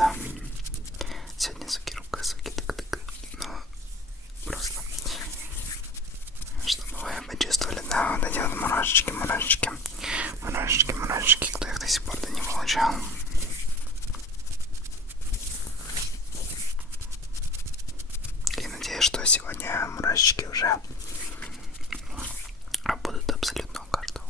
ребята. Сегодня звуки рук, звуки тык-тык. Ну, просто, чтобы вы почувствовали, да, вот эти вот мурашечки, кто их до сих пор не получал. И надеюсь, что сегодня мурашечки уже будут абсолютно у каждого.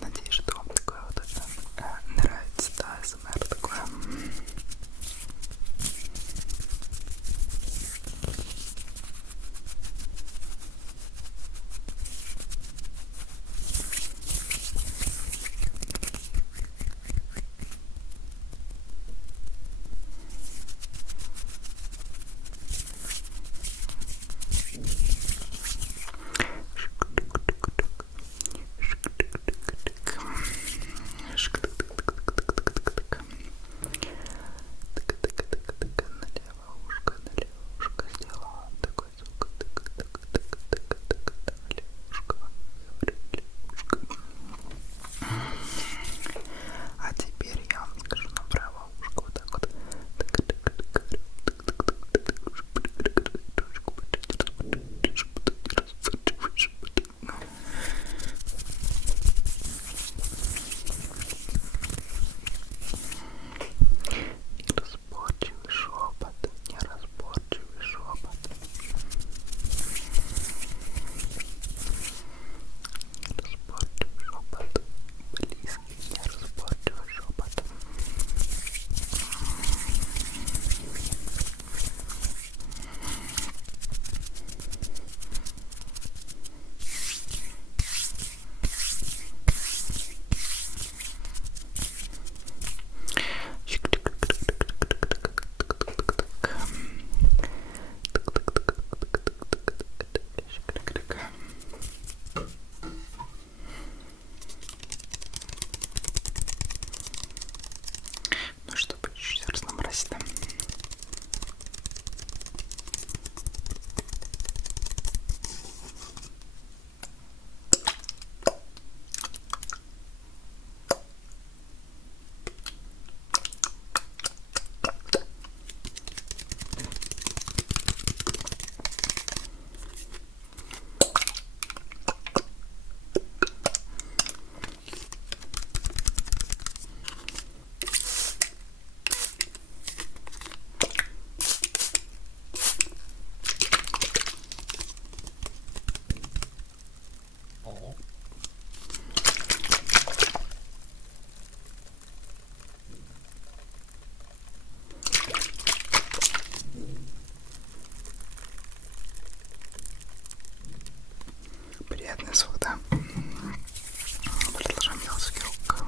Надеюсь, что вам такое вот это нравится, да, Асмр такое. А теперь я вам скажу на правое ушко вот так вот. Неразборчивый шепот, неразборчивый шепот. Неразборчивый шепот, близкий, неразборчивый шепот. Ну, чтобы чуть-чуть разнообразить там. Приятный звук, да? Продолжаем делать звуки рук.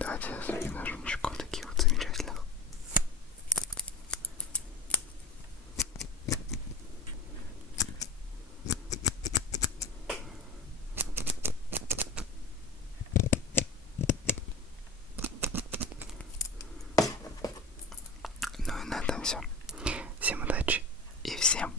давайте я закину ручку таких вот замечательных. Ну и на этом все. Всем удачи и всем